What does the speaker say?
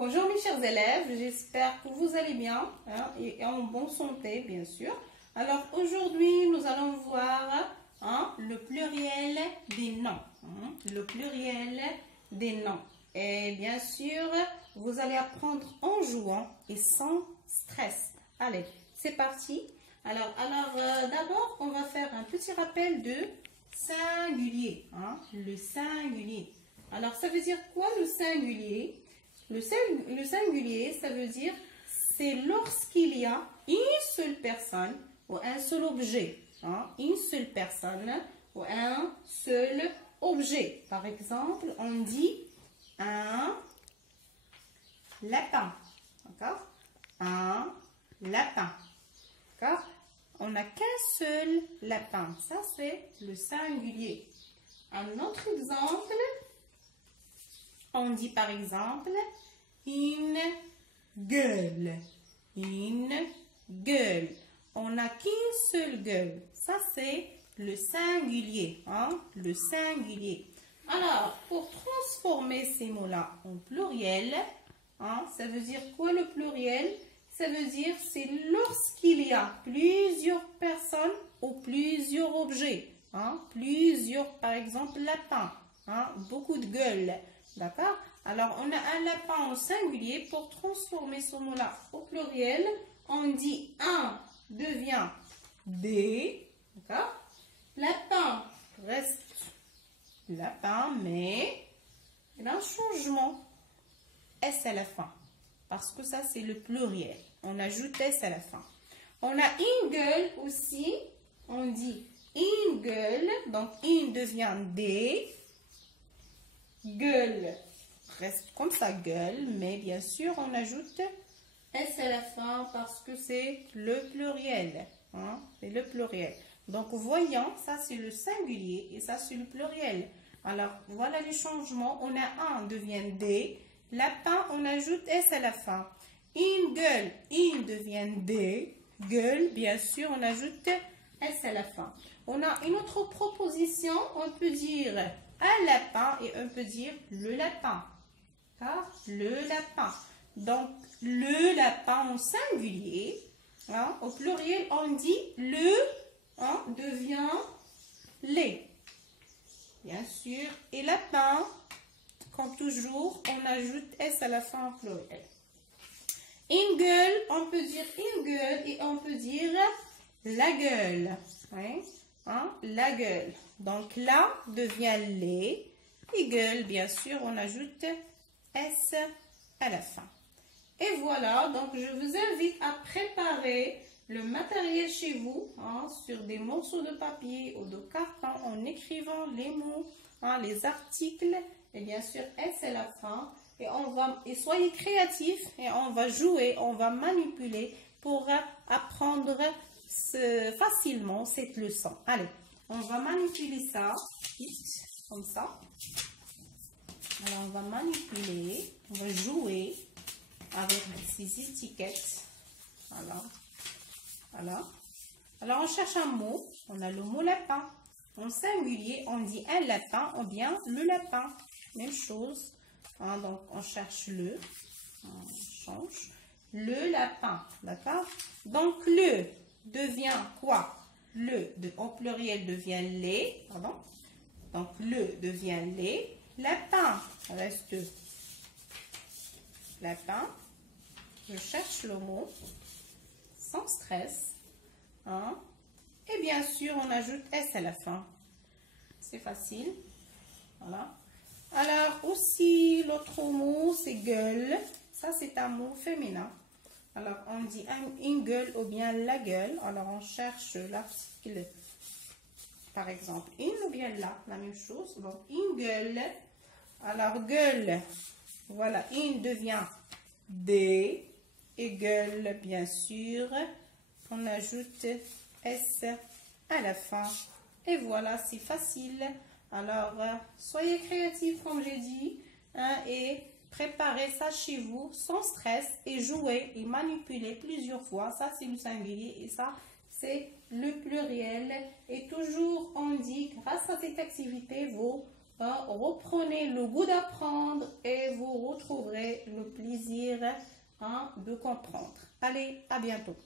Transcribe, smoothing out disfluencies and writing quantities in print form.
Bonjour mes chers élèves, j'espère que vous allez bien et en bonne santé bien sûr. Alors aujourd'hui nous allons voir le pluriel des noms. Le pluriel des noms. Et bien sûr vous allez apprendre en jouant et sans stress. Allez, c'est parti. Alors d'abord on va faire un petit rappel de singulier. Le singulier. Alors ça veut dire quoi le singulier? Le singulier, ça veut dire c'est lorsqu'il y a une seule personne ou un seul objet. Une seule personne ou un seul objet. Par exemple, on dit un lapin. D'accord? Un lapin. D'accord? On n'a qu'un seul lapin. Ça, c'est le singulier. Un autre exemple, on dit par exemple une gueule. Une gueule. On n'a qu'une seule gueule. Ça, c'est le singulier. Le singulier. Alors, pour transformer ces mots-là en pluriel, ça veut dire quoi le pluriel? Ça veut dire c'est lorsqu'il y a plusieurs personnes ou plusieurs objets. Plusieurs, par exemple, lapins. Beaucoup de gueules. D'accord? Alors, on a un lapin au singulier. Pour transformer ce mot-là au pluriel, on dit un devient des. D'accord? Lapin reste lapin, mais il y a un changement. S à la fin. Parce que ça, c'est le pluriel. On ajoute S à la fin. On a une gueule aussi. On dit une gueule. Donc, une devient des. Gueule reste comme ça, gueule, mais bien sûr on ajoute S à la fin parce que c'est le pluriel. C'est le pluriel. Donc voyons, ça c'est le singulier et ça c'est le pluriel. Alors voilà les changements. On a un devient des. Lapin, on ajoute S à la fin. Une gueule, une devient des. Gueule, bien sûr, on ajoute S à la fin. On a une autre proposition, on peut dire un lapin et on peut dire le lapin. Le lapin. Donc, le lapin au singulier. Au pluriel, on dit le devient les. Bien sûr. Et lapin, comme toujours, on ajoute S à la fin au pluriel. Une gueule, on peut dire une gueule et on peut dire la gueule. La gueule. Donc, la devient les. Et gueule, bien sûr, on ajoute S à la fin. Et voilà, donc je vous invite à préparer le matériel chez vous sur des morceaux de papier ou de carton en écrivant les mots, les articles et bien sûr S à la fin. Et soyez créatifs et on va jouer, on va manipuler pour apprendre facilement cette leçon. Allez, on va manipuler ça, comme ça. Alors, on va manipuler, on va jouer avec ces étiquettes. Voilà. Alors, on cherche un mot. On a le mot lapin. En singulier, on dit un lapin ou bien le lapin. Même chose. Donc, on cherche le. On change. Le lapin. D'accord? Donc, le devient quoi? Le au pluriel devient les. Pardon. Donc, le devient les. Lapin reste lapin. Je cherche le mot sans stress. Et bien sûr, on ajoute S à la fin. C'est facile. Voilà. Alors aussi, l'autre mot, c'est gueule. Ça, c'est un mot féminin. Alors, on dit une gueule ou bien la gueule. Alors, on cherche l'article. Par exemple, une ou bien la même chose. Donc, une gueule. Alors, gueule, voilà, une devient des. Et gueule, bien sûr, on ajoute S à la fin. Et voilà, c'est facile. Alors, soyez créatifs, comme j'ai dit, et préparez ça chez vous sans stress et jouez et manipulez plusieurs fois. Ça, c'est le singulier et ça, c'est le pluriel. Et toujours, on dit, grâce à cette activité, vos reprenez le goût d'apprendre et vous retrouverez le plaisir de comprendre. Allez, à bientôt.